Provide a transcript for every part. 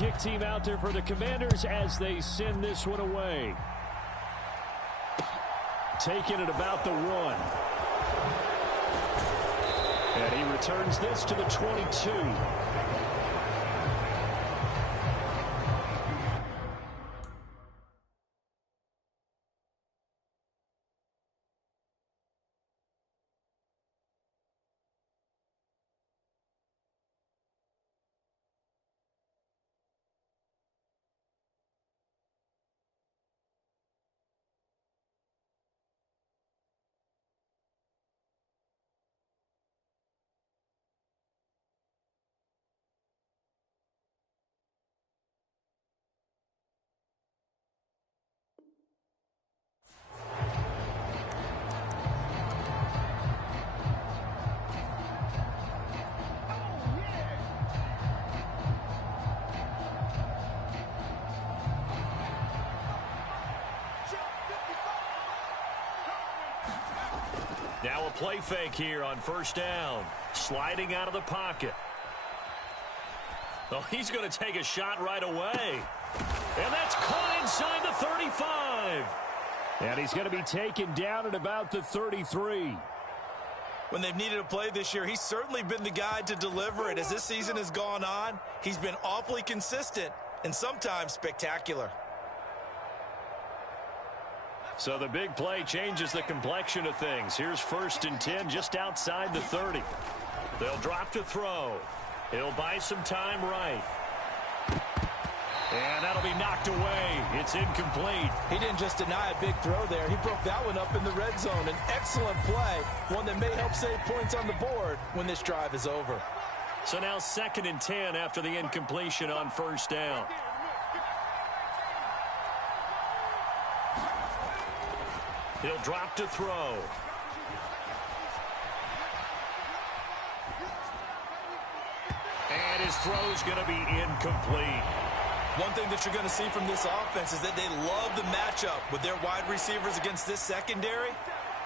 kick team out there for the Commanders as they send this one away. Taking it about the 1. And he returns this to the 22. Now a play fake here on first down. Sliding out of the pocket. Well, he's going to take a shot right away. And that's caught inside the 35. And he's going to be taken down at about the 33. When they've needed a play this year, he's certainly been the guy to deliver it. As this season has gone on, he's been awfully consistent and sometimes spectacular. So the big play changes the complexion of things. Here's 1st and 10 just outside the 30. They'll drop to throw. He'll buy some time right. And that'll be knocked away. It's incomplete. He didn't just deny a big throw there. He broke that one up in the red zone. An excellent play, one that may help save points on the board when this drive is over. So now 2nd and 10 after the incompletion on first down. He'll drop to throw. And his throw's going to be incomplete. One thing that you're going to see from this offense is that they love the matchup with their wide receivers against this secondary.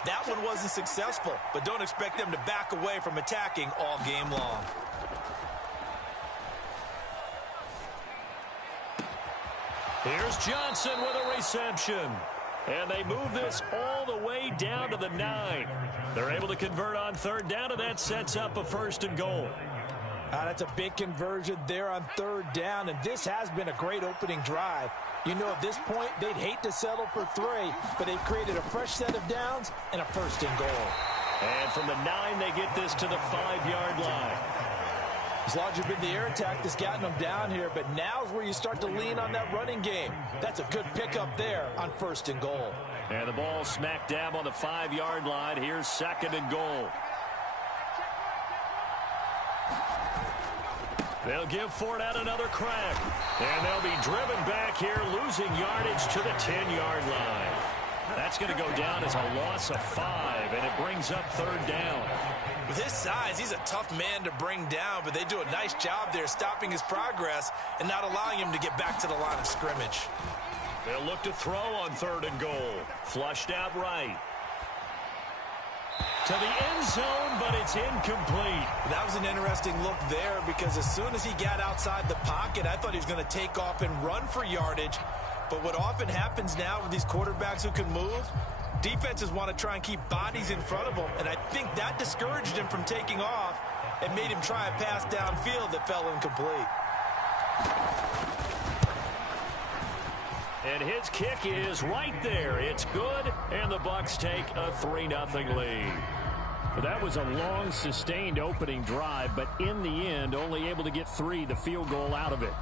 That one wasn't successful, but don't expect them to back away from attacking all game long. Here's Johnson with a reception. And they move this all the way down to the 9. They're able to convert on 3rd down, and that sets up a 1st and goal. That's a big conversion there on 3rd down, and this has been a great opening drive. You know, at this point, they'd hate to settle for 3, but they've created a fresh set of downs and a 1st and goal. And from the 9, they get this to the 5-yard line. As long as you've been the air attack that's gotten them down here, but now's where you start to lean on that running game. That's a good pickup there on 1st and goal. And the ball smack dab on the 5-yard line. Here's 2nd and goal. They'll give Fournette another crack. And they'll be driven back here, losing yardage to the 10-yard line. That's going to go down as a loss of 5, and it brings up 3rd down. With his size, he's a tough man to bring down, but they do a nice job there stopping his progress and not allowing him to get back to the line of scrimmage. They'll look to throw on 3rd and goal. Flushed out right. To the end zone, but it's incomplete. That was an interesting look there because as soon as he got outside the pocket, I thought he was going to take off and run for yardage. But what often happens now with these quarterbacks who can move, defenses want to try and keep bodies in front of them, and I think that discouraged him from taking off and made him try a pass downfield that fell incomplete. And his kick is right there. It's good, and the Bucs take a 3-0 lead. That was a long, sustained opening drive, but in the end, only able to get 3, the field goal out of it.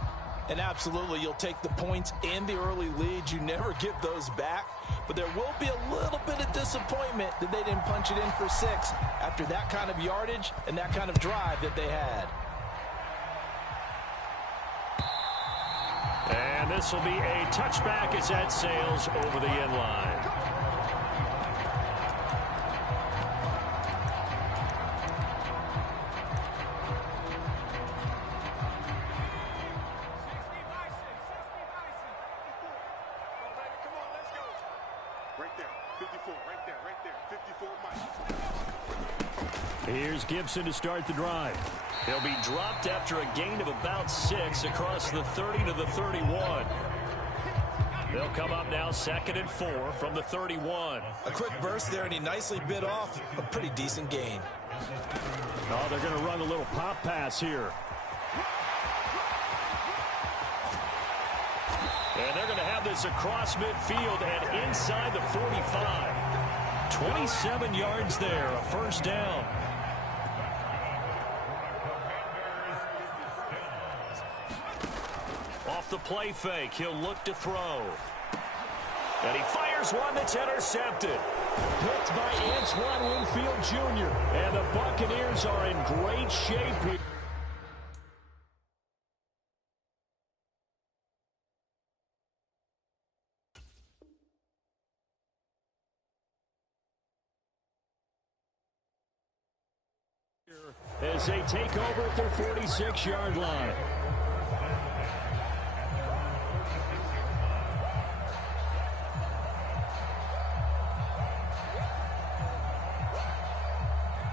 And absolutely, you'll take the points and the early leads. You never give those back. But there will be a little bit of disappointment that they didn't punch it in for 6 after that kind of yardage and that kind of drive that they had. And this will be a touchback as that sails over the end line. Here's Gibson to start the drive. He'll be dropped after a gain of about 6 across the 30 to the 31. They'll come up now 2nd and 4 from the 31. A quick burst there, and he nicely bit off a pretty decent gain. Oh, they're going to run a little pop pass here. And they're going to have this across midfield and inside the 45. 27 yards there, a first down. Off the play fake, he'll look to throw. And he fires one that's intercepted. Picked by Antoine Winfield Jr. And the Buccaneers are in great shape here. As they take over at their 46-yard line.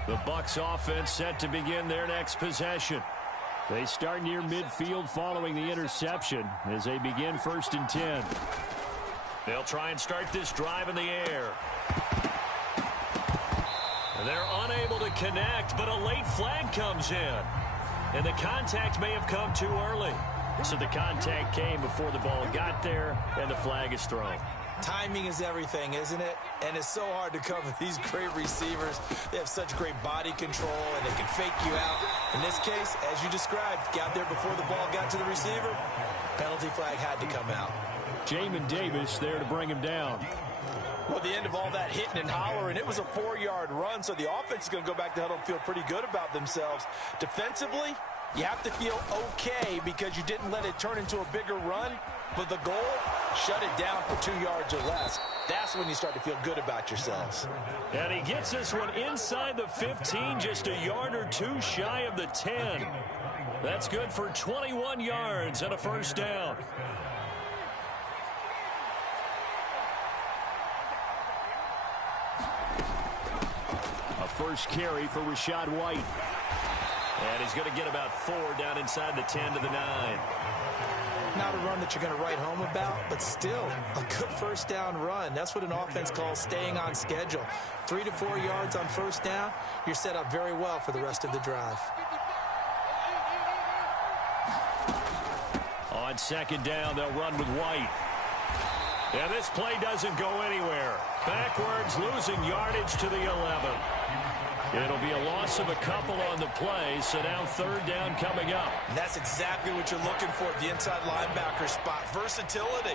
The Bucs offense set to begin their next possession. They start near midfield following the interception as they begin 1st and 10. They'll try and start this drive in the air. They're unable to connect, but a late flag comes in. And the contact may have come too early. So the contact came before the ball got there, and the flag is thrown. Timing is everything, isn't it? And it's so hard to cover these great receivers. They have such great body control, and they can fake you out. In this case, as you described, got there before the ball got to the receiver. Penalty flag had to come out. Jamin Davis there to bring him down. Well, the end of all that hitting and hollering, it was a 4-yard run, so the offense is going to go back to huddle and feel pretty good about themselves. Defensively, you have to feel okay because you didn't let it turn into a bigger run, but the goal, shut it down for 2 yards or less. That's when you start to feel good about yourselves. And he gets this one inside the 15, just a yard or two shy of the 10. That's good for 21 yards and a first down. First carry for Rachaad White. And he's going to get about 4 down inside the 10 to the 9. Not a run that you're going to write home about, but still a good first down run. That's what an offense calls staying on schedule. 3 to 4 yards on first down, you're set up very well for the rest of the drive. On 2nd down, they'll run with White. And this play doesn't go anywhere. Backwards, losing yardage to the 11. It'll be a loss of a couple on the play, so now 3rd down coming up. And that's exactly what you're looking for at the inside linebacker spot. Versatility.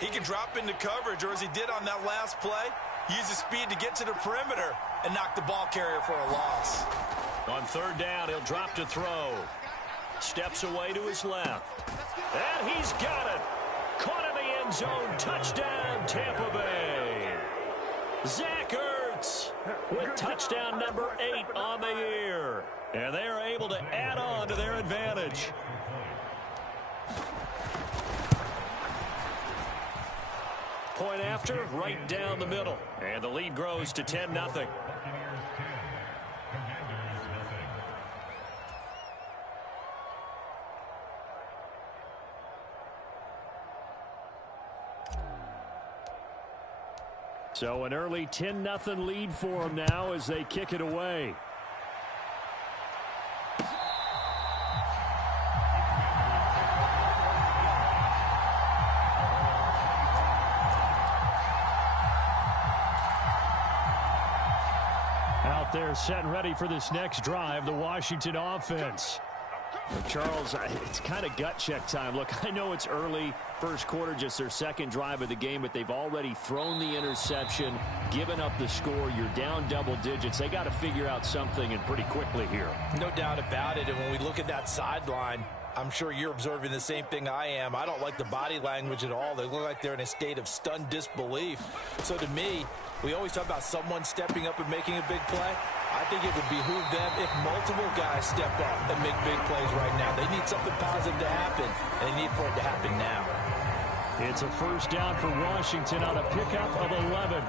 He can drop into coverage, or as he did on that last play, use his speed to get to the perimeter and knock the ball carrier for a loss. On 3rd down, he'll drop to throw. Steps away to his left. And he's got it. Caught in the end zone. Touchdown, Tampa Bay. Zach Ertz with touchdown number 8 on the year. And they are able to add on to their advantage. Point after, right down the middle. And the lead grows to 10-0. So an early 10-0 lead for them now as they kick it away. Out there set and ready for this next drive, the Washington offense. Charles, it's kind of gut check time. Look, I know it's early, first quarter, just their second drive of the game, but they've already thrown the interception, given up the score. You're down double digits. They got to figure out something, and pretty quickly here. No doubt about it. And when we look at that sideline, I'm sure you're observing the same thing I am. I don't like the body language at all. They look like they're in a state of stunned disbelief. So to me, we always talk about someone stepping up and making a big play. I think it would behoove them if multiple guys step up and make big plays right now. They need something positive to happen, and they need for it to happen now. It's a first down for Washington on a pickup of 11.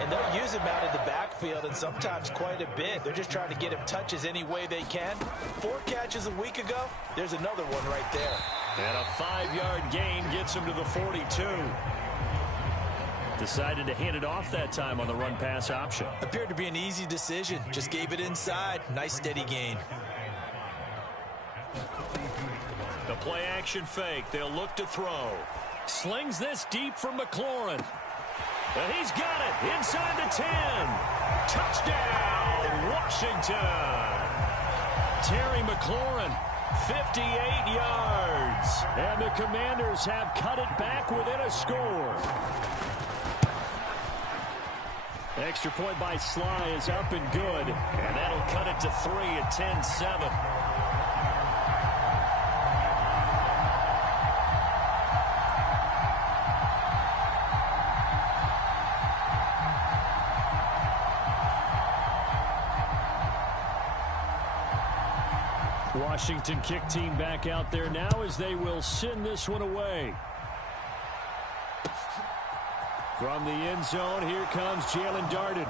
And they'll use him out in the backfield, and sometimes quite a bit. They're just trying to get him touches any way they can. 4 catches a week ago, there's another one right there. And a 5-yard gain gets him to the 42. Decided to hand it off that time on the run-pass option. Appeared to be an easy decision. Just gave it inside. Nice steady gain. The play-action fake. They'll look to throw. Slings this deep from McLaurin. And he's got it inside the 10. Touchdown, Washington. Terry McLaurin, 58 yards. And the Commanders have cut it back within a score. Extra point by Sly is up and good. And that'll cut it to 3 at 10-7. Washington kick team back out there now as they will send this one away. From the end zone, here comes Jalen Darden.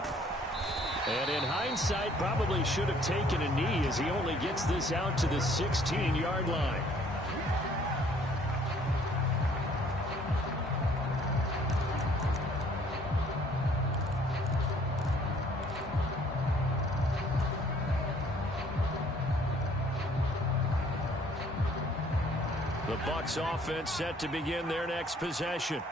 And in hindsight, probably should have taken a knee as he only gets this out to the 16-yard line. The Bucs offense set to begin their next possession.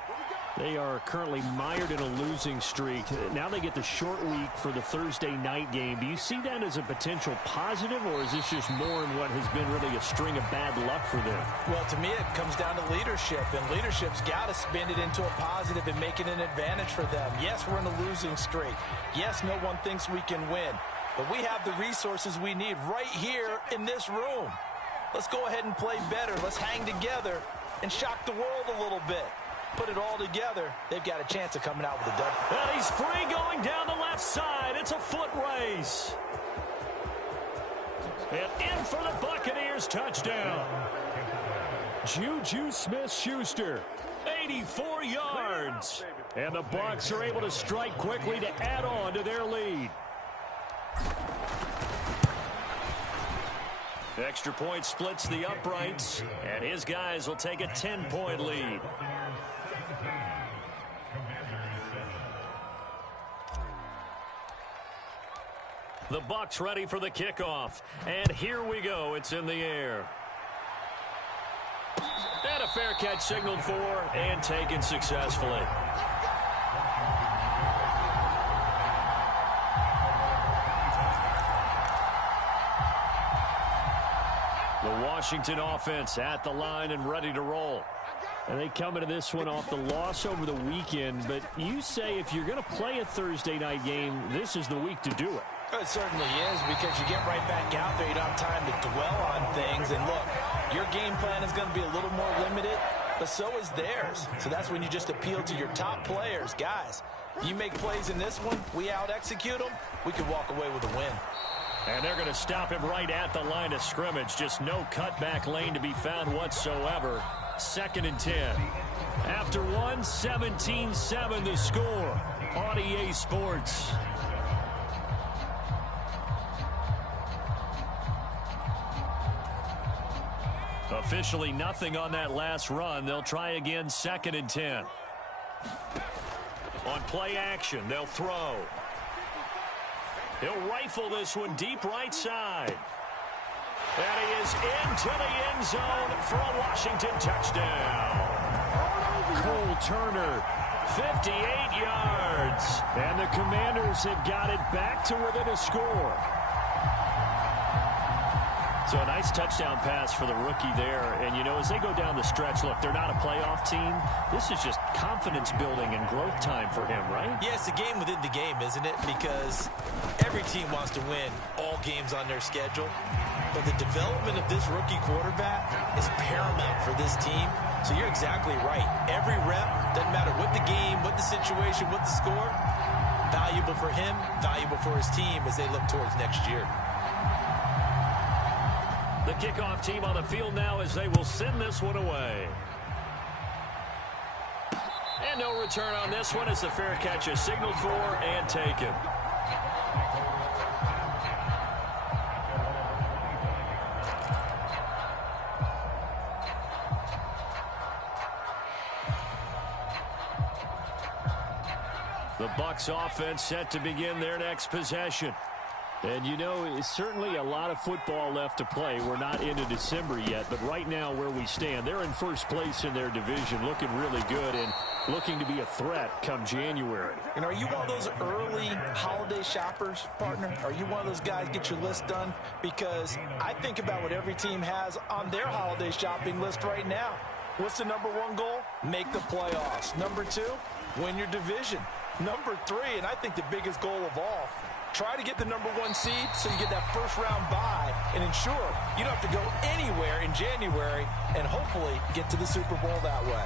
They are currently mired in a losing streak. Now they get the short week for the Thursday night game. Do you see that as a potential positive, or is this just more in what has been really a string of bad luck for them? Well, to me, it comes down to leadership, and leadership's got to spin it into a positive and make it an advantage for them. Yes, we're in a losing streak. Yes, no one thinks we can win, but we have the resources we need right here in this room. Let's go ahead and play better. Let's hang together and shock the world a little bit. Put it all together, they've got a chance of coming out with a W. And he's free going down the left side. It's a foot race. And in for the Buccaneers touchdown. Juju Smith-Schuster, 84 yards. And the Bucs are able to strike quickly to add on to their lead. Extra point splits the uprights, and his guys will take a 10-point lead. The Bucs ready for the kickoff, and here we go. It's in the air. And a fair catch signaled for and taken successfully. The Washington offense at the line and ready to roll. And they come into this one off the loss over the weekend, but you say if you're going to play a Thursday night game, this is the week to do it. It certainly is, because you get right back out there. You don't have time to dwell on things. And look, your game plan is going to be a little more limited, but so is theirs. So that's when you just appeal to your top players. Guys, you make plays in this one, we out-execute them, we can walk away with a win. And they're going to stop him right at the line of scrimmage. Just no cutback lane to be found whatsoever. 2nd and 10. After one, 17-7 the score on EA Sports. Officially nothing on that last run. They'll try again, 2nd and 10. On play action, they'll throw. He'll rifle this one deep right side. And he is into the end zone for a Washington touchdown. Cole Turner, 58 yards. And the Commanders have got it back to within a score. So a nice touchdown pass for the rookie there. And, you know, as they go down the stretch, look, they're not a playoff team. This is just confidence building and growth time for him, right? Yeah, it's a game within the game, isn't it? Because every team wants to win all games on their schedule. But the development of this rookie quarterback is paramount for this team. So you're exactly right. Every rep, doesn't matter what the game, what the situation, what the score, valuable for him, valuable for his team as they look towards next year. The kickoff team on the field now as they will send this one away. And no return on this one as the fair catch is signaled for and taken. The Bucs offense set to begin their next possession. And, you know, it's certainly a lot of football left to play. We're not into December yet, but right now where we stand, they're in first place in their division, looking really good and looking to be a threat come January. And are you one of those early holiday shoppers, partner? Are you one of those guys get your list done? Because I think about what every team has on their holiday shopping list right now. What's the #1 goal? Make the playoffs. #2, win your division. #3, and I think the biggest goal of all, try to get the #1 seed so you get that first-round bye and ensure you don't have to go anywhere in January and hopefully get to the Super Bowl that way.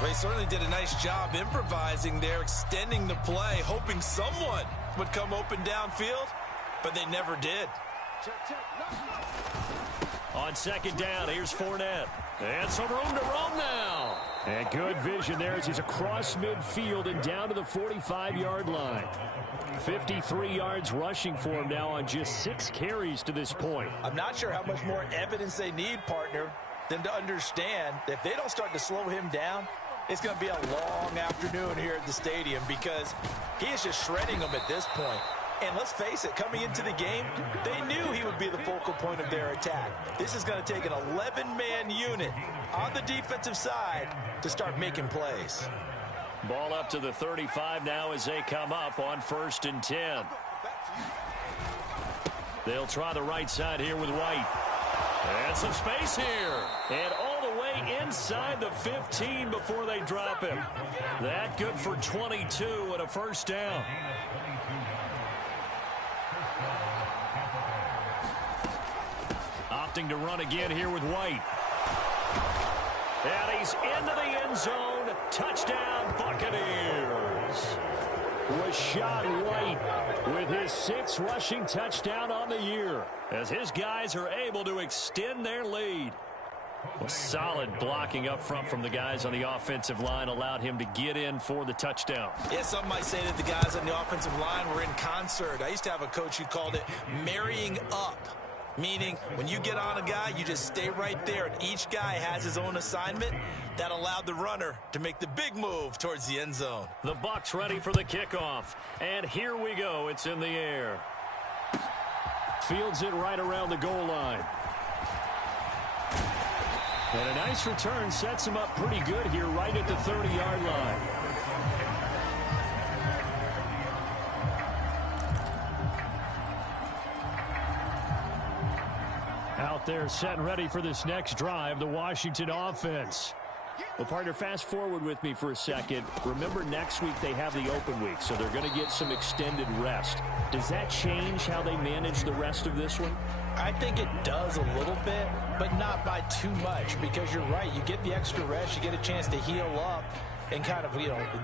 They certainly did a nice job improvising there, extending the play, hoping someone would come open downfield, but they never did. On second down, here's Fournette. And some room to roam now. And good vision there as he's across midfield and down to the 45-yard line. 53 yards rushing for him now on just 6 carries to this point. I'm not sure how much more evidence they need, partner, than to understand that if they don't start to slow him down, it's going to be a long afternoon here at the stadium because he is just shredding them at this point. And let's face it, coming into the game, they knew he would be the focal point of their attack. This is going to take an 11-man unit on the defensive side to start making plays. Ball up to the 35 now as they come up on 1st and 10. They'll try the right side here with White. And some space here. And all the way inside the 15 before they drop him. That good for 22 and a first down. Opting to run again here with White. And he's into the end zone. Touchdown, Buccaneers. Rashad White with his 6th rushing touchdown on the year as his guys are able to extend their lead. Well, solid blocking up front from the guys on the offensive line allowed him to get in for the touchdown. Yeah, some might say that the guys on the offensive line were in concert. I used to have a coach who called it marrying up. Meaning, when you get on a guy, you just stay right there, and each guy has his own assignment. That allowed the runner to make the big move towards the end zone. The Bucs ready for the kickoff. And here we go. It's in the air. Fields it right around the goal line. And a nice return sets him up pretty good here right at the 30-yard line. Out there set and ready for this next drive, the Washington offense. Well, partner, fast forward with me for a second. Remember, next week they have the open week, so they're going to get some extended rest. Does that change how they manage the rest of this one? I think it does a little bit, but not by too much, because you're right. You get the extra rest, you get a chance to heal up and kind of,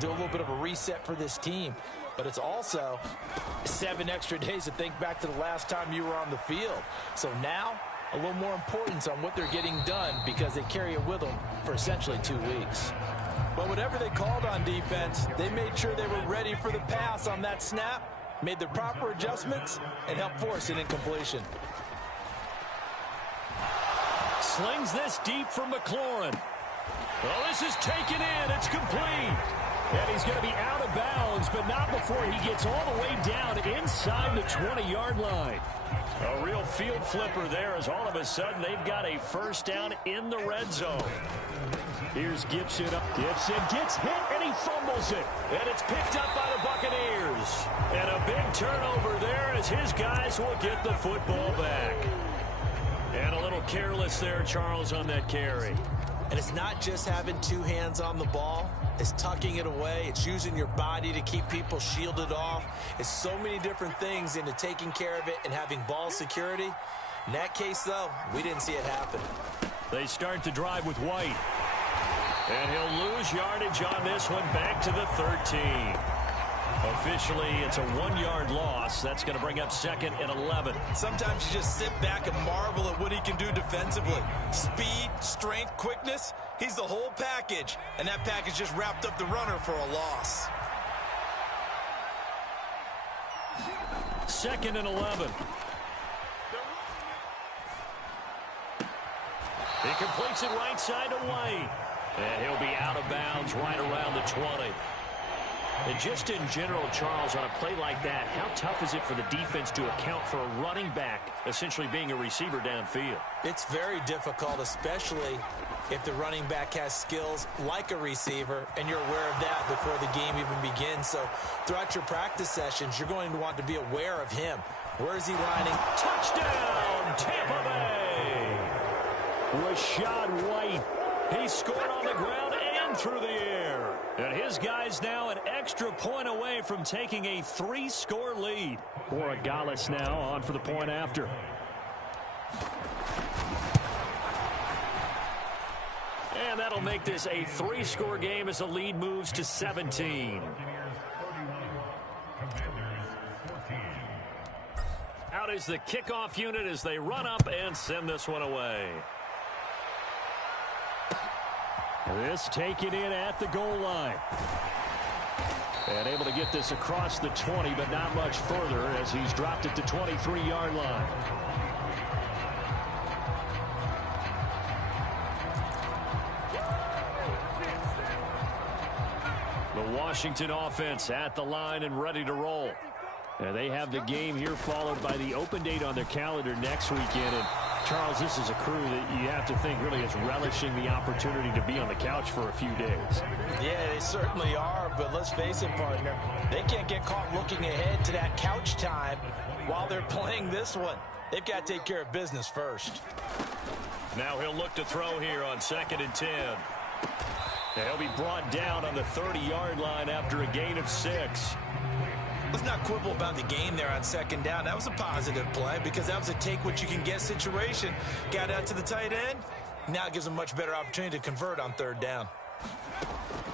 do a little bit of a reset for this team. But it's also 7 extra days to think back to the last time you were on the field. So now, a little more importance on what they're getting done because they carry it with them for essentially 2 weeks. But whatever they called on defense, they made sure they were ready for the pass on that snap, made the proper adjustments, and helped force an incompletion. Slings this deep from McLaurin. Well, this is taken in. It's complete. And he's going to be out of bounds, but not before he gets all the way down inside the 20-yard line. A real field flipper there as all of a sudden they've got a first down in the red zone. Here's Gibson. Gibson gets hit and he fumbles it. And it's picked up by the Buccaneers. And a big turnover there as his guys will get the football back. And a little careless there, Charles, on that carry. And it's not just having 2 hands on the ball. It's tucking it away. It's using your body to keep people shielded off. It's so many different things into taking care of it and having ball security. In that case, though, we didn't see it happen. They start the drive with White. And he'll lose yardage on this one back to the 13. Officially, it's a 1-yard loss. That's going to bring up 2nd and 11. Sometimes you just sit back and marvel at what he can do defensively. Speed, strength, quickness. He's the whole package. And that package just wrapped up the runner for a loss. 2nd and 11. He completes it right side to White. And he'll be out of bounds right around the 20. And just in general, Charles, on a play like that, how tough is it for the defense to account for a running back essentially being a receiver downfield? It's very difficult, especially if the running back has skills like a receiver, and you're aware of that before the game even begins. So throughout your practice sessions, you're going to want to be aware of him. Where is he lining? Touchdown, Tampa Bay! Rachaad White. He scored on the ground and through the air. And his guys now an extra point away from taking a 3-score lead. Borregales now on for the point after. And that'll make this a 3-score game as the lead moves to 17. Out is the kickoff unit as they run up and send this one away. This taken in at the goal line. And able to get this across the 20, but not much further as he's dropped it to 23-yard line. The Washington offense at the line and ready to roll. And they have the game here followed by the open date on their calendar next weekend. And Charles, this is a crew that you have to think really is relishing the opportunity to be on the couch for a few days. Yeah, they certainly are, but let's face it, partner. They can't get caught looking ahead to that couch time while they're playing this one. They've got to take care of business first. Now he'll look to throw here on 2nd and 10. He'll be brought down on the 30-yard line after a gain of 6. Let's not quibble about the gain there on 2nd down. That was a positive play because that was a take-what-you-can-get situation. Got out to the tight end. Now it gives them a much better opportunity to convert on 3rd down.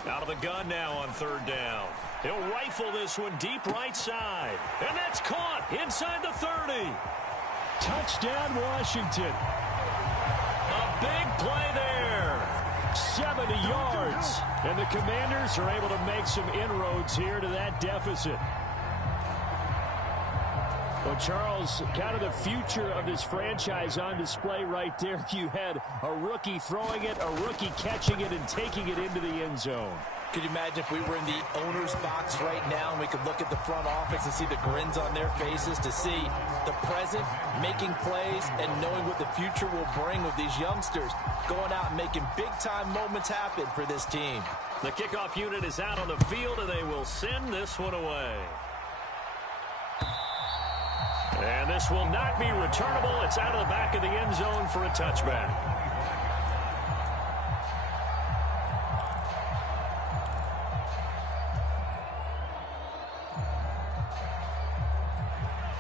Out of the gun now on 3rd down. He'll rifle this one deep right side. And that's caught inside the 30. Touchdown, Washington. A big play there. 70 yards. And the Commanders are able to make some inroads here to that deficit. Well, Charles, kind of the future of this franchise on display right there. You had a rookie throwing it, a rookie catching it, and taking it into the end zone. Could you imagine if we were in the owner's box right now and we could look at the front office and see the grins on their faces to see the present, making plays, and knowing what the future will bring with these youngsters going out and making big-time moments happen for this team. The kickoff unit is out on the field, and they will send this one away. And this will not be returnable. It's out of the back of the end zone for a touchback.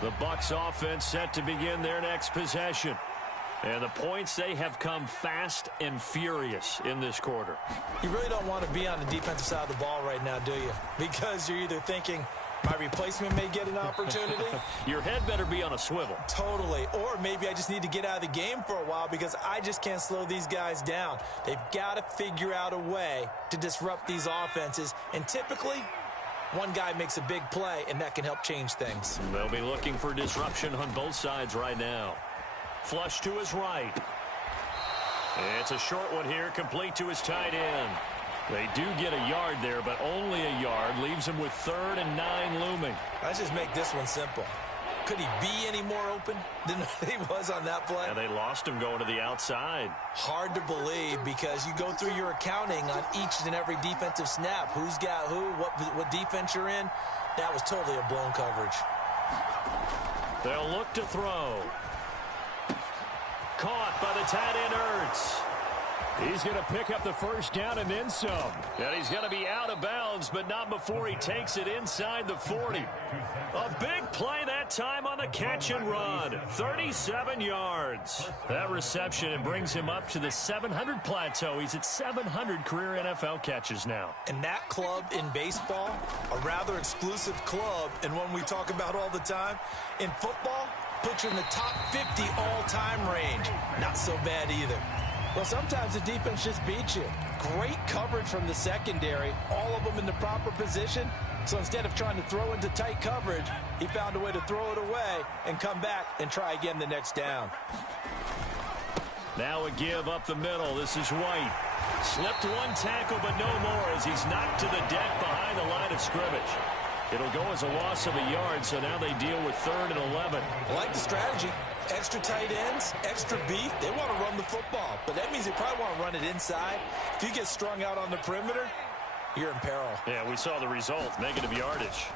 The Bucs offense set to begin their next possession. And the points, they have come fast and furious in this quarter. You really don't want to be on the defensive side of the ball right now, do you? Because you're either thinking, my replacement may get an opportunity. Your head better be on a swivel. Totally. Or maybe I just need to get out of the game for a while because I just can't slow these guys down. They've got to figure out a way to disrupt these offenses. And typically, one guy makes a big play, and that can help change things. They'll be looking for disruption on both sides right now. Flush to his right. It's a short one here, complete to his tight end. They do get a yard there, but only a yard. Leaves him with 3rd and 9 looming. Let's just make this one simple. Could he be any more open than he was on that play? Yeah, they lost him going to the outside. Hard to believe because you go through your accounting on each and every defensive snap. Who's got who, what defense you're in. That was totally a blown coverage. They'll look to throw. Caught by the tight end, Ertz. He's going to pick up the first down and then some. And he's going to be out of bounds, but not before he takes it inside the 40. A big play that that time on the catch and run. 37 yards. That reception brings him up to the 700 plateau. He's at 700 career NFL catches now. And that club in baseball, a rather exclusive club, and one we talk about all the time. In football, puts you in the top 50 all-time range. Not so bad either. Well, sometimes the defense just beats you. Great coverage from the secondary, all of them in the proper position. So instead of trying to throw into tight coverage, he found a way to throw it away and come back and try again the next down. Now a give up the middle. This is White. Slipped one tackle, but no more as he's knocked to the deck behind the line of scrimmage. It'll go as a loss of a yard, so now they deal with 3rd and 11. I like the strategy. Extra tight ends, extra beef. They want to run the football, but that means they probably want to run it inside. If you get strung out on the perimeter, you're in peril. Yeah, we saw the result, negative yardage.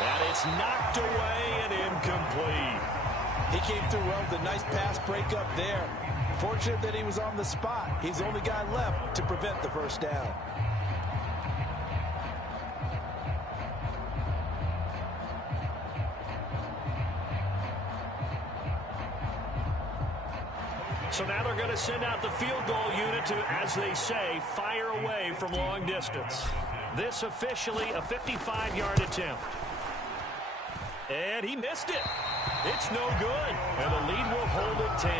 And it's knocked away and incomplete. He came through well with a nice pass breakup there. Fortunate that he was on the spot. He's the only guy left to prevent the first down. So now they're going to send out the field goal unit to, as they say, fire away from long distance. This officially a 55-yard attempt. And he missed it. It's no good. And the lead will hold at 10.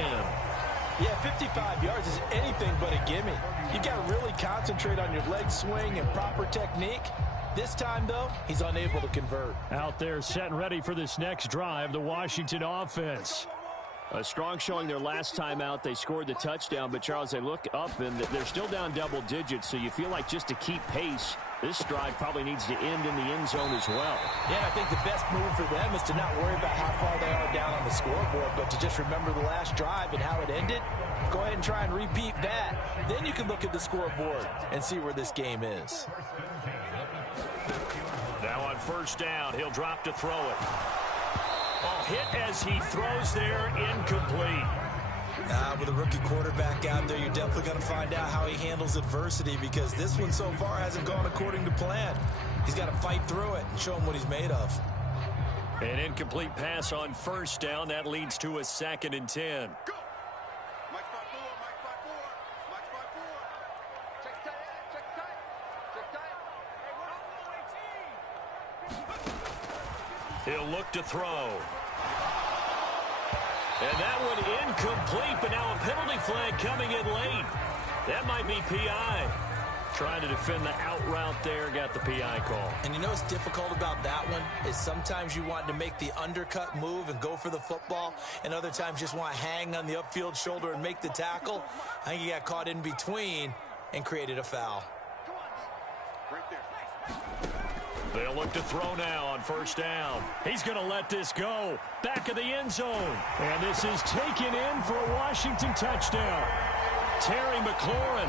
Yeah, 55 yards is anything but a gimme. You've got to really concentrate on your leg swing and proper technique. This time, though, he's unable to convert. Out there set and ready for this next drive, the Washington offense. A strong showing their last time out. They scored the touchdown, but, Charles, they look up, and they're still down double digits, so you feel like just to keep pace, this drive probably needs to end in the end zone as well. Yeah, I think the best move for them is to not worry about how far they are down on the scoreboard, but to just remember the last drive and how it ended. Go ahead and try and repeat that. Then you can look at the scoreboard and see where this game is. Now on first down, he'll drop to throw it. Oh, hit as he throws there, incomplete. With a rookie quarterback out there, you're definitely going to find out how he handles adversity, because this one so far hasn't gone according to plan. He's got to fight through it and show him what he's made of. An incomplete pass on first down. That leads to a 2nd and 10. He'll look to throw. And that one incomplete, but now a penalty flag coming in late. That might be PI. Trying to defend the out route there, got the PI call. And you know what's difficult about that one is sometimes you want to make the undercut move and go for the football, and other times just want to hang on the upfield shoulder and make the tackle. I think he got caught in between and created a foul. They'll look to throw now on first down. He's going to let this go. Back of the end zone. And this is taken in for a Washington touchdown. Terry McLaurin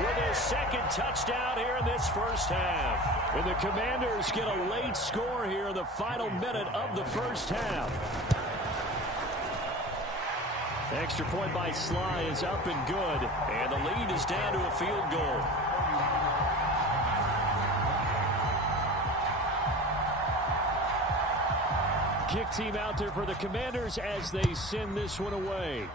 with his 2nd touchdown here in this first half. And the Commanders get a late score here in the final minute of the first half. Extra point by Sly is up and good. And the lead is down to a field goal. Kick team out there for the Commanders as they send this one away.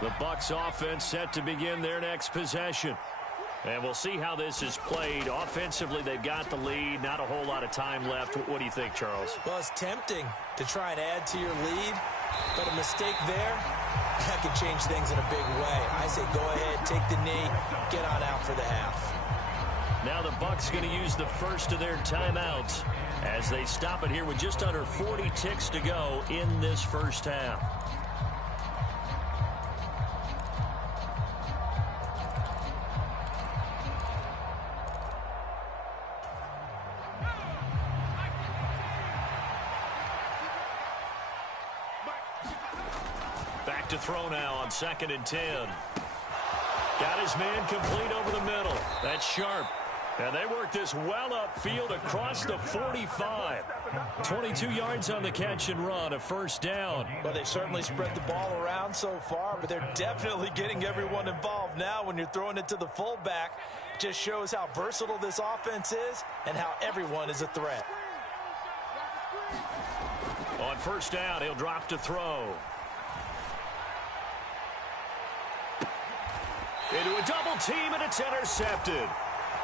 The Bucs offense set to begin their next possession. And we'll see how this is played. Offensively, they've got the lead. Not a whole lot of time left. What do you think, Charles? Well, it's tempting to try and add to your lead, but a mistake there, that could change things in a big way. I say go ahead, take the knee, get on out for the half. Now the Bucs going to use the first of their timeouts as they stop it here with just under 40 ticks to go in this first half. Back to throw now on 2nd and 10. Got his man complete over the middle. That's sharp. And they work this well upfield across the 45. 22 yards on the catch and run, a first down. Well, they've certainly spread the ball around so far, but they're definitely getting everyone involved now when you're throwing it to the fullback. Just shows how versatile this offense is and how everyone is a threat. On first down, he'll drop to throw. Into a double team, and it's intercepted.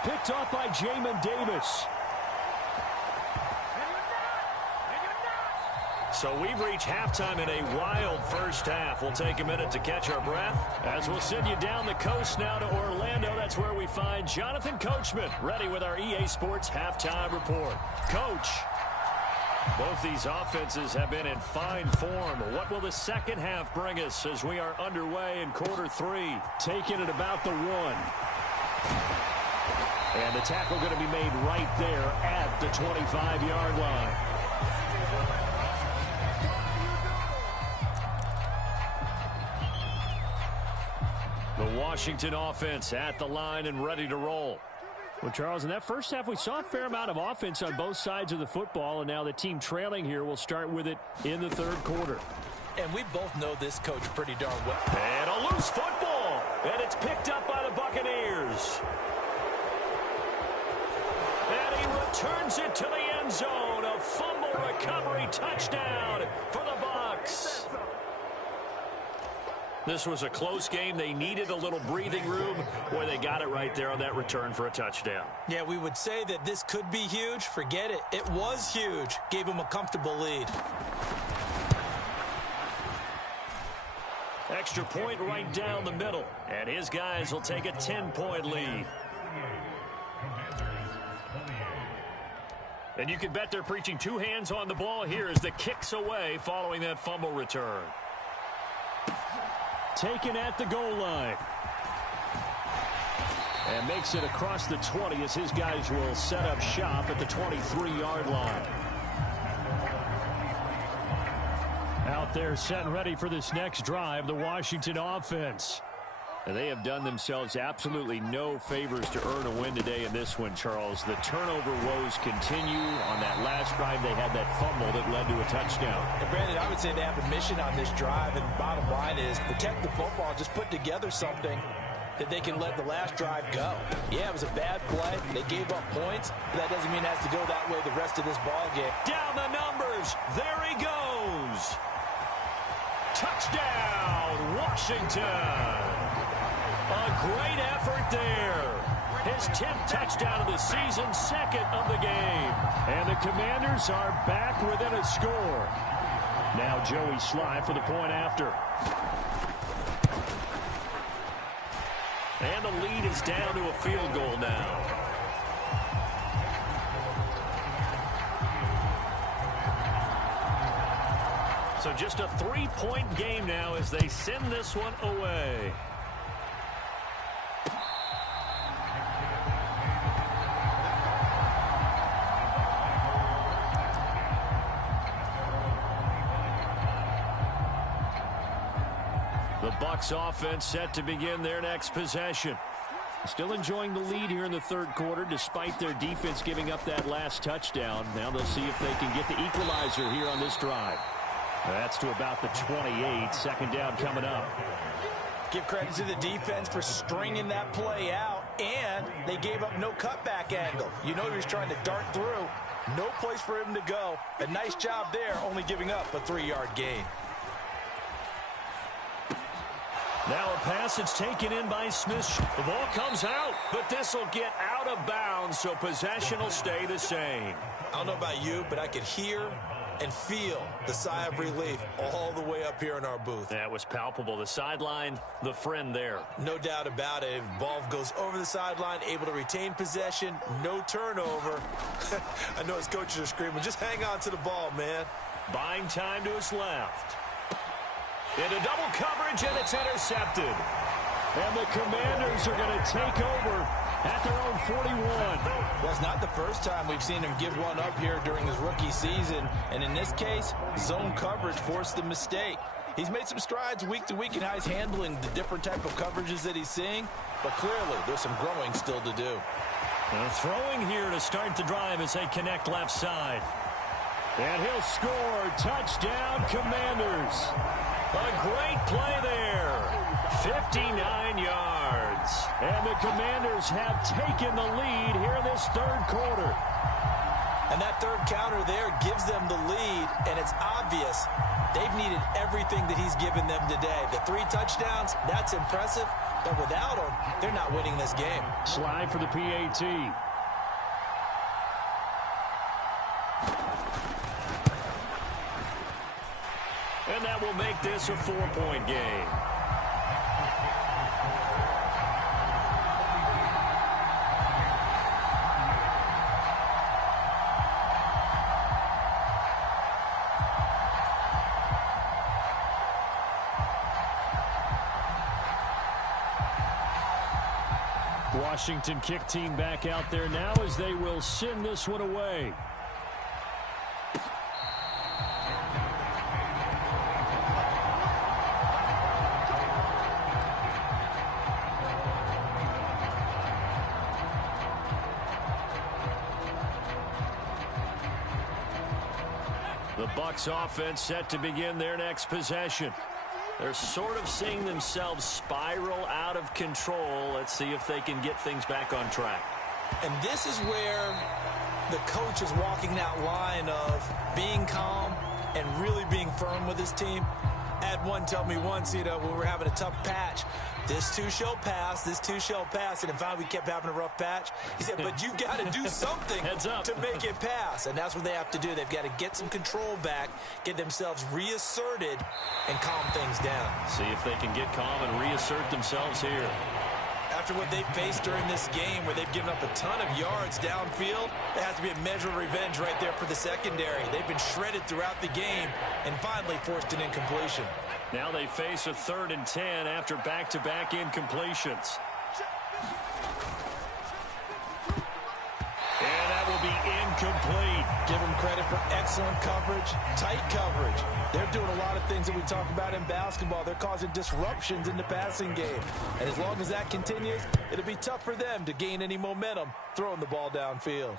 Picked off by Jamin Davis. So we've reached halftime in a wild first half. We'll take a minute to catch our breath as we'll send you down the coast now to Orlando. That's where we find Jonathan Coachman ready with our EA Sports halftime report. Coach, both these offenses have been in fine form. What will the second half bring us as we are underway in quarter three? Taking it about the 1. And the tackle going to be made right there at the 25-yard line. The Washington offense at the line and ready to roll. Well, Charles, in that first half, we saw a fair amount of offense on both sides of the football, and now the team trailing here will start with it in the third quarter. And we both know this coach pretty darn well. And a loose football, and it's picked up by the Buccaneers. And he returns it to the end zone. A fumble recovery touchdown for the Bucs. This was a close game. They needed a little breathing room. Boy, they got it right there on that return for a touchdown. Yeah, we would say that this could be huge. Forget it. It was huge. Gave him a comfortable lead. Extra point right down the middle. And his guys will take a 10-point lead. And you can bet they're preaching two hands on the ball here as the kick's away following that fumble return. Taken at the goal line. And makes it across the 20 as his guys will set up shop at the 23-yard line. Out there set and ready for this next drive, the Washington offense. And they have done themselves absolutely no favors to earn a win today in this one, Charles. The turnover woes continue. On that last drive, they had that fumble that led to a touchdown. And Brandon, I would say they have a mission on this drive, and the bottom line is protect the football, just put together something that they can let the last drive go. Yeah, it was a bad play. They gave up points, but that doesn't mean it has to go that way the rest of this ball game. Down the numbers. There he goes. Touchdown, Washington. A great effort there. His 10th touchdown of the season, second of the game. And the Commanders are back within a score. Now Joey Sly for the point after. And the lead is down to a field goal now. So just a 3-point game now as they send this one away. The Bucs offense set to begin their next possession. Still enjoying the lead here in the third quarter despite their defense giving up that last touchdown. Now they'll see if they can get the equalizer here on this drive. That's to about the 28. Second down coming up. Give credit to the defense for stringing that play out, and they gave up no cutback angle. You know he was trying to dart through. No place for him to go. A nice job there, only giving up a 3-yard gain. Now a pass that's taken in by Smith. The ball comes out, but this will get out of bounds, so possession will stay the same. I don't know about you, but I could hear and feel the sigh of relief all the way up here in our booth. That was palpable. The sideline, the friend there. No doubt about it. Ball goes over the sideline, able to retain possession, no turnover. I know his coaches are screaming, just hang on to the ball, man. Buying time to his left. Into double coverage, and it's intercepted. And the Commanders are going to take over at their own 41. Well, it's not the first time we've seen him give one up here during his rookie season. And in this case, zone coverage forced the mistake. He's made some strides week to week in how he's handling the different type of coverages that he's seeing. But clearly, there's some growing still to do. Throwing here to start the drive as they connect left side. And he'll score. Touchdown, Commanders. A great play there. 59 yards. And the Commanders have taken the lead here in this third quarter. And that third counter there gives them the lead, and it's obvious they've needed everything that he's given them today. The 3 touchdowns, that's impressive, but without him, they're not winning this game. Slide for the PAT. And that will make this a 4-point game. Washington kick team back out there now as they will send this one away. The Bucs offense set to begin their next possession. They're sort of seeing themselves spiral out of control. Let's see if they can get things back on track. And this is where the coach is walking that line of being calm and really being firm with his team. I had one tell me once, when we were having a tough patch, this too shall pass, this too shall pass. And in fact, we kept having a rough patch. He said, but you've got to do something to make it pass. And that's what they have to do. They've got to get some control back, get themselves reasserted, and calm things down. See if they can get calm and reassert themselves here. After what they've faced during this game where they've given up a ton of yards downfield, there has to be a measure of revenge right there for the secondary. They've been shredded throughout the game and finally forced an incompletion. Now they face a 3rd and 10 after back-to-back incompletions. And that will be incomplete. Give them credit for excellent coverage, tight coverage. They're doing a lot of things that we talk about in basketball. They're causing disruptions in the passing game. And as long as that continues, it'll be tough for them to gain any momentum throwing the ball downfield.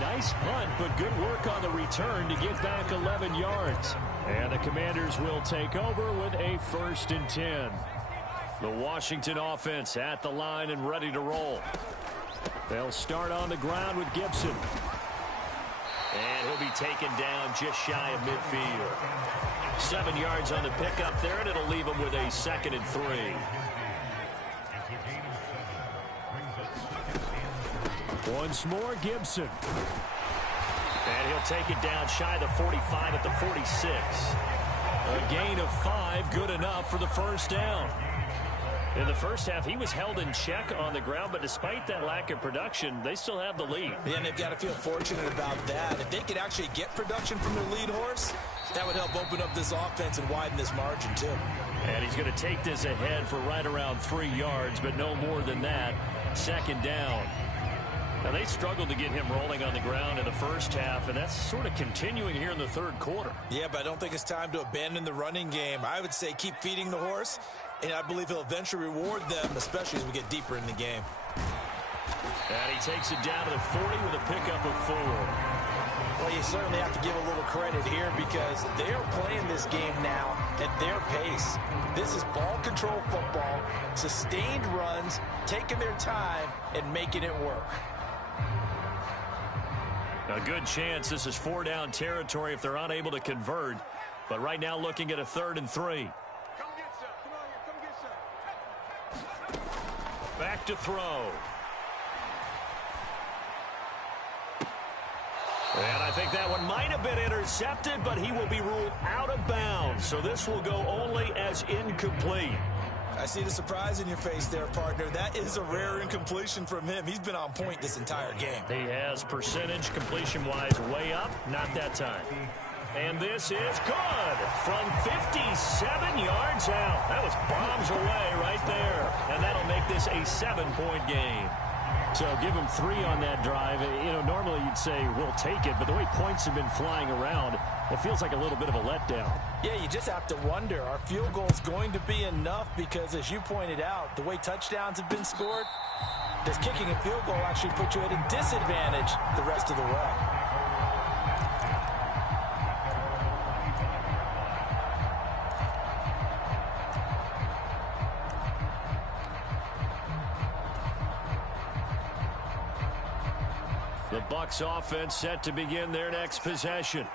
Nice punt, but good work on the return to get back 11 yards. And the Commanders will take over with a 1st and 10. The Washington offense at the line and ready to roll. They'll start on the ground with Gibson. And he'll be taken down just shy of midfield. 7 yards on the pickup there, and it'll leave him with a 2nd and 3. Once more, Gibson. And he'll take it down shy of the 45 at the 46. A gain of 5, good enough for the 1st down. In the first half, he was held in check on the ground, but despite that lack of production, they still have the lead. Yeah, and they've got to feel fortunate about that. If they could actually get production from their lead horse, that would help open up this offense and widen this margin, too. And he's going to take this ahead for right around 3 yards, but no more than that. 2nd down. Now, they struggled to get him rolling on the ground in the first half, and that's sort of continuing here in the 3rd quarter. Yeah, but I don't think it's time to abandon the running game. I would say keep feeding the horse, and I believe he'll eventually reward them, especially as we get deeper in the game. And he takes it down to the 40 with a pickup of 4. Well, you certainly have to give a little credit here because they're playing this game now at their pace. This is ball control football, sustained runs, taking their time, and making it work. A good chance this is 4-down territory if they're unable to convert. But right now looking at a 3rd and 3. Back to throw. And I think that one might have been intercepted, but he will be ruled out of bounds. So this will go only as incomplete. I see the surprise in your face there, partner. That is a rare incompletion from him. He's been on point this entire game. He has percentage completion-wise way up. Not that time. And this is good from 57 yards out. That was bombs away right there. And that'll make this a 7-point game. So give them 3 on that drive. You know, normally you'd say, we'll take it, but the way points have been flying around, it feels like a little bit of a letdown. Yeah, you just have to wonder, are field goals going to be enough? Because as you pointed out, the way touchdowns have been scored, does kicking a field goal actually put you at a disadvantage the rest of the way? The Bucs offense set to begin their next possession.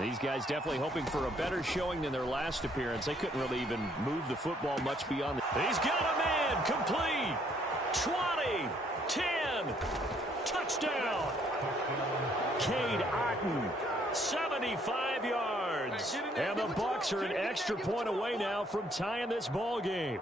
These guys definitely hoping for a better showing than their last appearance. They couldn't really even move the football much beyond the... He's got a man, complete, 20, 10, touchdown. Cade Otton, 75 yards. And the Bucs are an extra point away now from tying this ball game.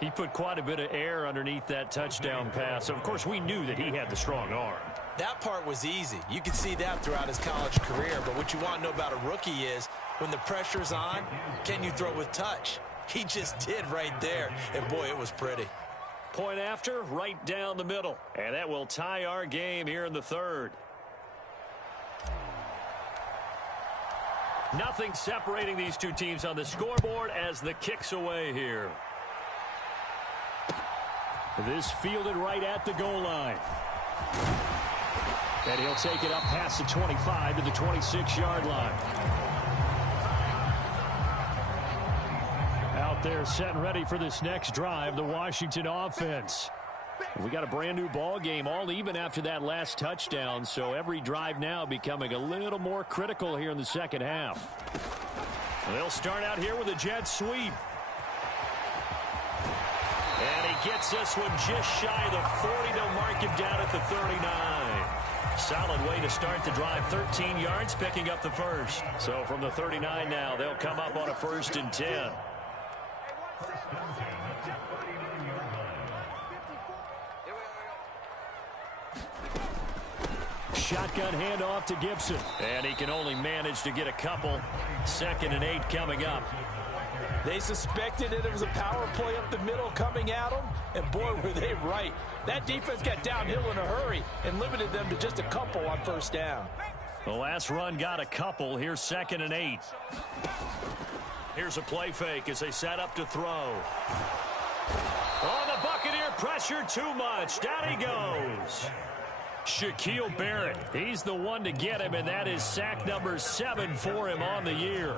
He put quite a bit of air underneath that touchdown pass. Of course, we knew that he had the strong arm. That part was easy. You could see that throughout his college career. But what you want to know about a rookie is when the pressure's on, can you throw with touch? He just did right there. And, boy, it was pretty. Point after, right down the middle. And that will tie our game here in the third. Nothing separating these two teams on the scoreboard as the kick's away here. This fielded right at the goal line. And he'll take it up past the 25 to the 26-yard line. Out there set and ready for this next drive, the Washington offense. We got a brand new ball game, all even after that last touchdown, so every drive now becoming a little more critical here in the second half. They'll start out here with a jet sweep. And he gets this one just shy of the 40. They'll mark him down at the 39. Solid way to start the drive. 13 yards, picking up the first. So from the 39 now, they'll come up on a 1st and 10. Shotgun handoff to Gibson. And he can only manage to get a couple. 2nd and 8 coming up. They suspected that it was a power play up the middle coming at them, and boy, were they right. That defense got downhill in a hurry and limited them to just a couple on 1st down. The last run got a couple. Here's 2nd and 8. Here's a play fake as they set up to throw. Oh, the Buccaneer pressure too much. Down he goes. Shaquille Barrett, he's the one to get him, and that is sack number 7 for him on the year.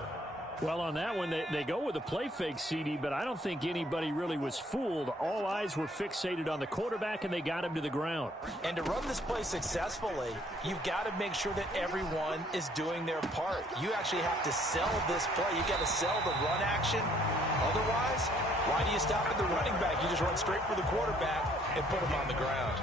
Well, on that one, they go with a play fake, CD, but I don't think anybody really was fooled. All eyes were fixated on the quarterback, and they got him to the ground. And to run this play successfully, you've got to make sure that everyone is doing their part. You actually have to sell this play. You've got to sell the run action. Otherwise, why do you stop at the running back? You just run straight for the quarterback and put him on the ground.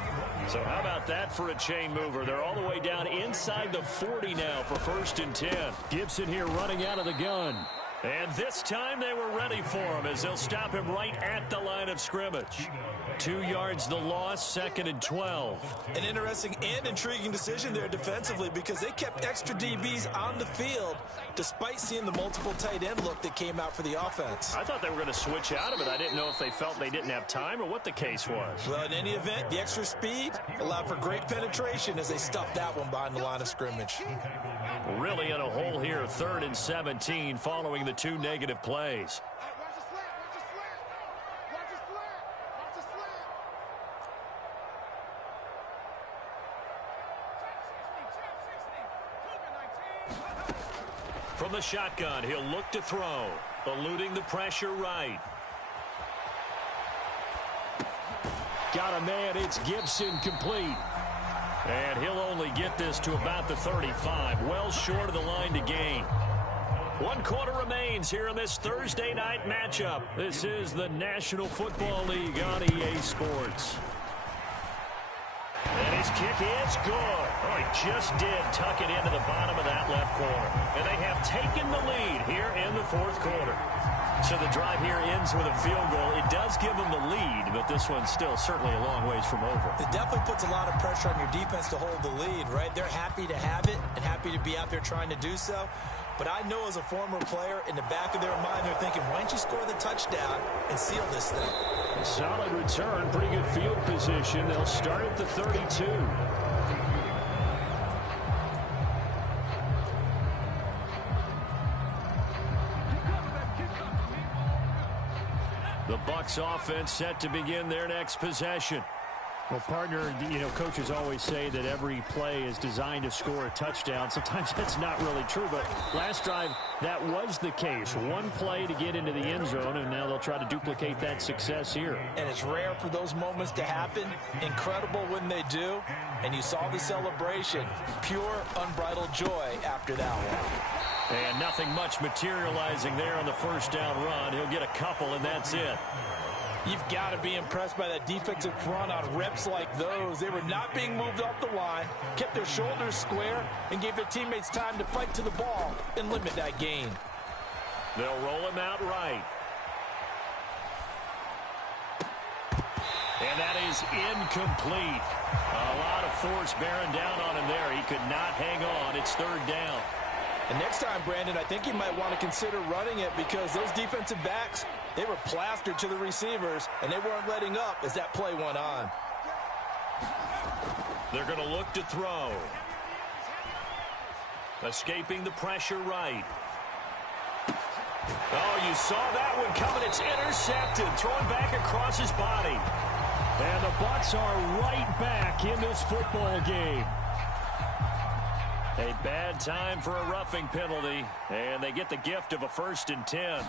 So how about that for a chain mover? They're all the way down inside the 40 now for 1st and 10. Gibson here running out of the gun. And this time they were ready for him as they'll stop him right at the line of scrimmage. 2 yards the loss, 2nd and 12. An interesting and intriguing decision there defensively because they kept extra DBs on the field despite seeing the multiple tight end look that came out for the offense. I thought they were going to switch out of it. I didn't know if they felt they didn't have time or what the case was. Well, in any event, the extra speed allowed for great penetration as they stuffed that one behind the line of scrimmage. Really in a hole here, 3rd and 17 following the 2 negative plays. From the shotgun, he'll look to throw, eluding the pressure right. Got a man, it's Gibson, complete. And he'll only get this to about the 35, well short of the line to gain. 1 quarter remains here in this Thursday night matchup. This is the National Football League on EA Sports. And his kick is good. Oh, he just did tuck it into the bottom of that left corner. And they have taken the lead here in the 4th quarter. So the drive here ends with a field goal. It does give them the lead, but this one's still certainly a long ways from over. It definitely puts a lot of pressure on your defense to hold the lead, right? They're happy to have it and happy to be out there trying to do so. But I know as a former player, in the back of their mind, they're thinking, why don't you score the touchdown and seal this thing? Solid return, pretty good field position. They'll start at the 32. The Bucs offense set to begin their next possession. Well, partner, coaches always say that every play is designed to score a touchdown. Sometimes that's not really true, but last drive, that was the case. One play to get into the end zone, and now they'll try to duplicate that success here. And it's rare for those moments to happen. Incredible when they do. And you saw the celebration. Pure, unbridled joy after that one. And nothing much materializing there on the first down run. He'll get a couple, and that's it. You've got to be impressed by that defensive front on reps like those. They were not being moved off the line, kept their shoulders square, and gave their teammates time to fight to the ball and limit that gain. They'll roll him out right. And that is incomplete. A lot of force bearing down on him there. He could not hang on. It's third down. And next time, Brandon, I think you might want to consider running it because those defensive backs, they were plastered to the receivers, and they weren't letting up as that play went on. They're going to look to throw. Escaping the pressure right. Oh, you saw that one coming. It's intercepted. Thrown back across his body. And the Bucs are right back in this football game. A bad time for a roughing penalty, and they get the gift of a 1st and 10.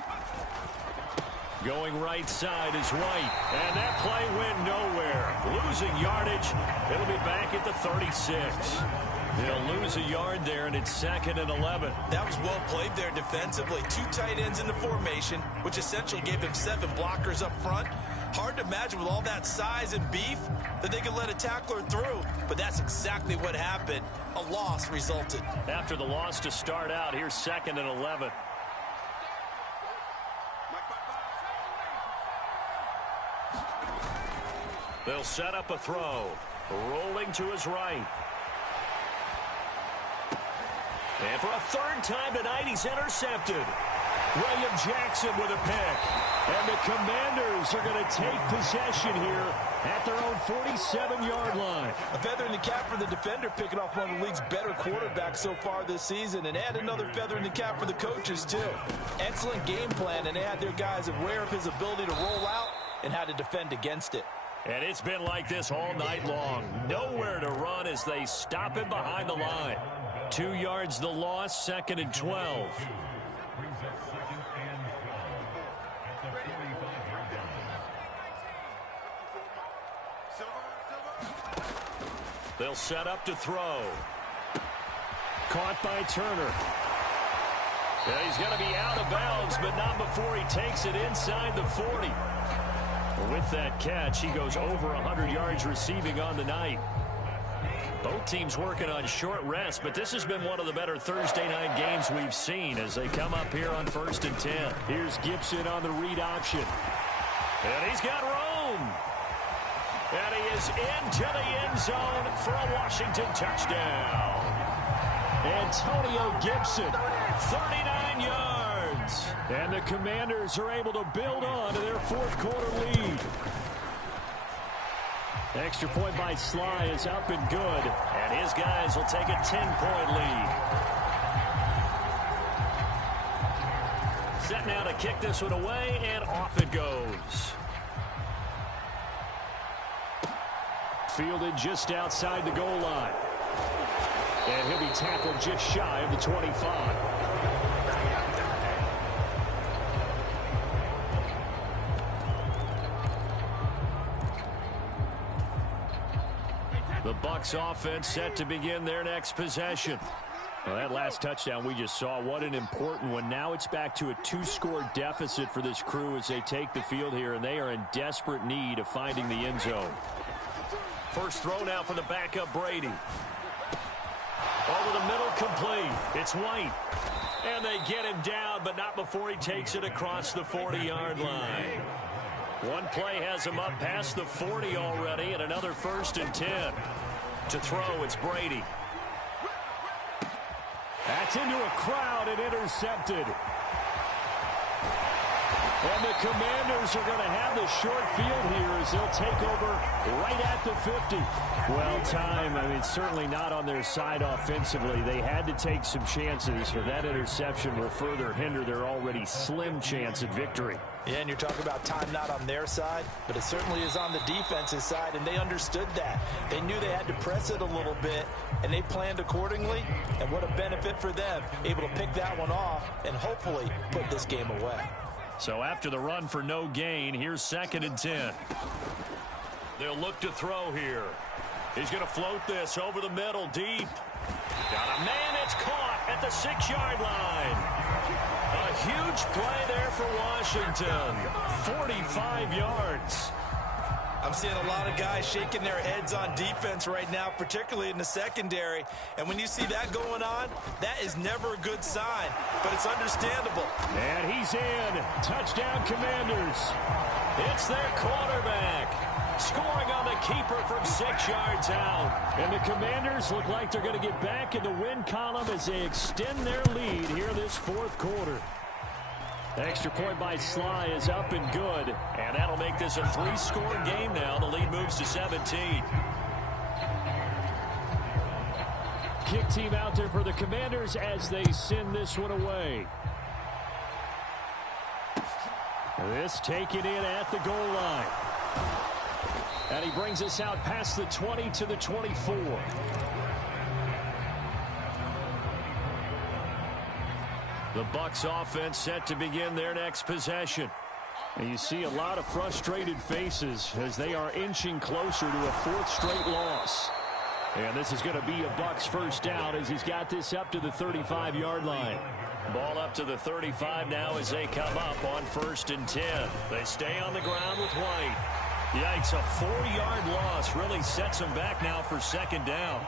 Going right side is White, and that play went nowhere. Losing yardage. It'll be back at the 36. They'll lose a yard there, and it's 2nd and 11. That was well played there defensively. 2 tight ends in the formation, which essentially gave him 7 blockers up front. Hard to imagine with all that size and beef that they could let a tackler through, but that's exactly what happened. A loss resulted. After the loss to start out, here's 2nd and 11. They'll set up a throw. Rolling to his right. And for a 3rd time tonight, he's intercepted. William Jackson with a pick. And the Commanders are going to take possession here at their own 47-yard line. A feather in the cap for the defender, picking off one of the league's better quarterbacks so far this season. And add another feather in the cap for the coaches, too. Excellent game plan, and they had their guys aware of his ability to roll out and how to defend against it. And it's been like this all night long. Nowhere to run as they stop him behind the line. 2 yards the loss, 2nd and 12. They'll set up to throw. Caught by Turner. Yeah, he's going to be out of bounds, but not before he takes it inside the 40. With that catch, he goes over 100 yards receiving on the night. Both teams working on short rest, but this has been one of the better Thursday night games we've seen as they come up here on 1st and 10. Here's Gibson on the read option. And he's got room. And he is into the end zone for a Washington touchdown. Antonio Gibson, 39 yards. And the Commanders are able to build on to their 4th quarter lead. Extra point by Sly is up and good. And his guys will take a 10-point lead. Set now to kick this one away, and off it goes. Fielded just outside the goal line. And he'll be tackled just shy of the 25. The Bucs offense set to begin their next possession. Well, that last touchdown we just saw, what an important one. Now it's back to a 2-score deficit for this crew as they take the field here, and they are in desperate need of finding the end zone. First throw now for the backup Brady. Over the middle, complete. It's White. And they get him down, but not before he takes it across the 40-yard line. One play has him up past the 40 already, and another 1st and 10. To throw, it's Brady. That's into a crowd and intercepted. And the Commanders are going to have the short field here as they'll take over right at the 50. Well, certainly not on their side offensively. They had to take some chances, but that interception will further hinder their already slim chance at victory. Yeah, and you're talking about time not on their side, but it certainly is on the defense's side, and they understood that. They knew they had to press it a little bit, and they planned accordingly, and what a benefit for them, able to pick that one off and hopefully put this game away. So after the run for no gain, here's 2nd and 10. They'll look to throw here. He's going to float this over the middle, deep. Got a man, it's caught at the 6-yard line. A huge play there for Washington. 45 yards. I'm seeing a lot of guys shaking their heads on defense right now, particularly in the secondary. And when you see that going on, that is never a good sign, but it's understandable. And he's in. Touchdown, Commanders. It's their quarterback. Scoring on the keeper from 6 yards out. And the Commanders look like they're going to get back in the win column as they extend their lead here this 4th quarter. Extra point by Sly is up and good. And that'll make this a 3-score game now. The lead moves to 17. Kick team out there for the Commanders as they send this one away. This taken in at the goal line. And he brings us out past the 20 to the 24. The Bucs offense set to begin their next possession. And you see a lot of frustrated faces as they are inching closer to a 4th straight loss. And this is going to be a Bucs first down as he's got this up to the 35-yard line. Ball up to the 35 now as they come up on 1st and 10. They stay on the ground with White. Yikes, a 4-yard loss really sets them back now for 2nd down.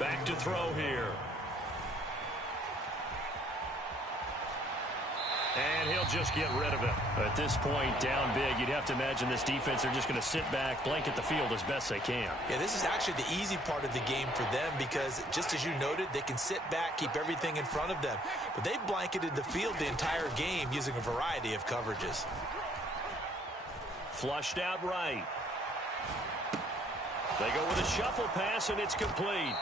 Back to throw here. And he'll just get rid of it. At this point, down big, you'd have to imagine this defense are just going to sit back, blanket the field as best they can. Yeah, this is actually the easy part of the game for them because, just as you noted, they can sit back, keep everything in front of them. But they blanketed the field the entire game using a variety of coverages. Flushed out right. They go with a shuffle pass, and it's complete.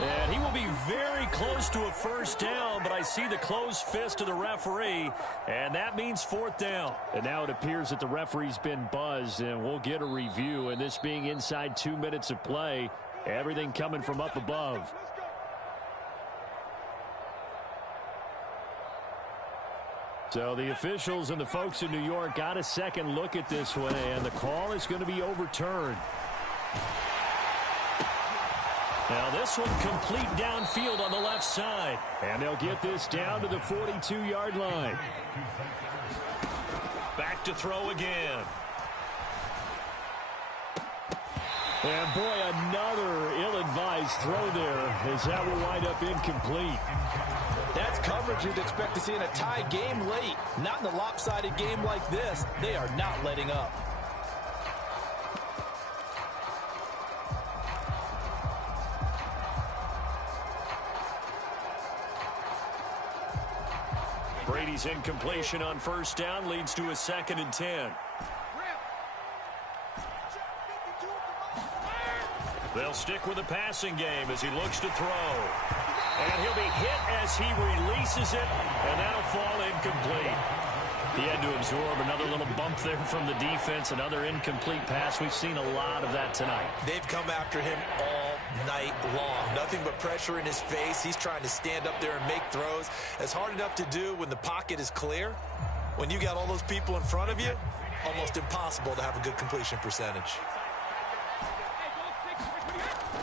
And he will be very close to a first down, but I see the closed fist of the referee, and that means 4th down. And now it appears that the referee's been buzzed, and we'll get a review. And this being inside 2 minutes of play, everything coming from up above. So the officials and the folks in New York got a second look at this one, and the call is going to be overturned. Now this one complete downfield on the left side. And they'll get this down to the 42-yard line. Back to throw again. And boy, another ill-advised throw there as that will wind up incomplete. That's coverage you'd expect to see in a tie game late. Not in a lopsided game like this. They are not letting up. Brady's incompletion on first down leads to a 2nd and 10. They'll stick with the passing game as he looks to throw. And he'll be hit as he releases it, and that'll fall incomplete. He had to absorb another little bump there from the defense, another incomplete pass. We've seen a lot of that tonight. They've come after him all night long. Nothing but pressure in his face. He's trying to stand up there and make throws. It's hard enough to do when the pocket is clear. When you got all those people in front of you, almost impossible to have a good completion percentage.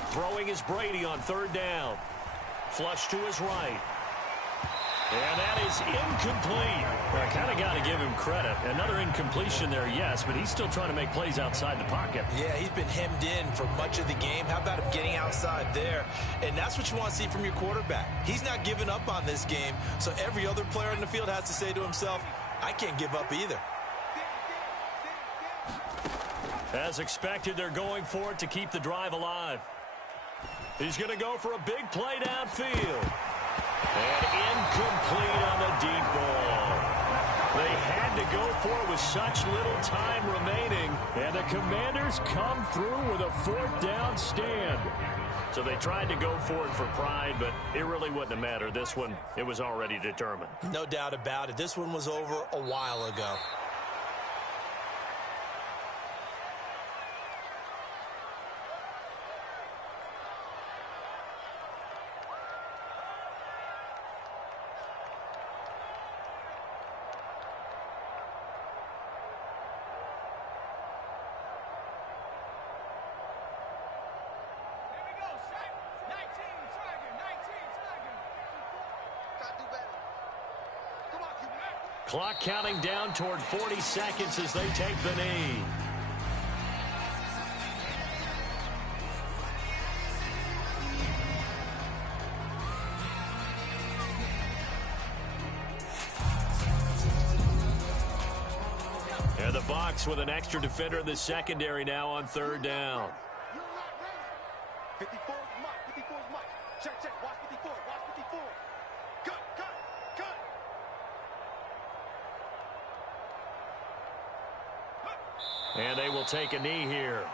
Throwing is Brady on 3rd down. Flush to his right. And that is incomplete. Well, I kind of got to give him credit. Another incompletion there, yes, but he's still trying to make plays outside the pocket. Yeah, he's been hemmed in for much of the game. How about him getting outside there? And that's what you want to see from your quarterback. He's not giving up on this game, so every other player in the field has to say to himself, I can't give up either. As expected, they're going for it to keep the drive alive. He's going to go for a big play downfield. And incomplete on the deep ball. They had to go for it with such little time remaining. And the Commanders come through with a 4th down stand. So they tried to go for it for pride, but it really wouldn't have mattered. This one, it was already determined. No doubt about it. This one was over a while ago. Clock counting down toward 40 seconds as they take the knee. And the Bucs with an extra defender in the secondary now on 3rd down. 54 is Mike. 54 is Mike. Check, check. Watch 54. Watch 54. Good, good, good. And they will take a knee here.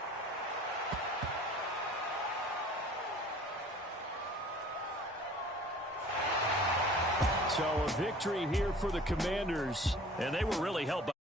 So a victory here for the Commanders. And they were really helped by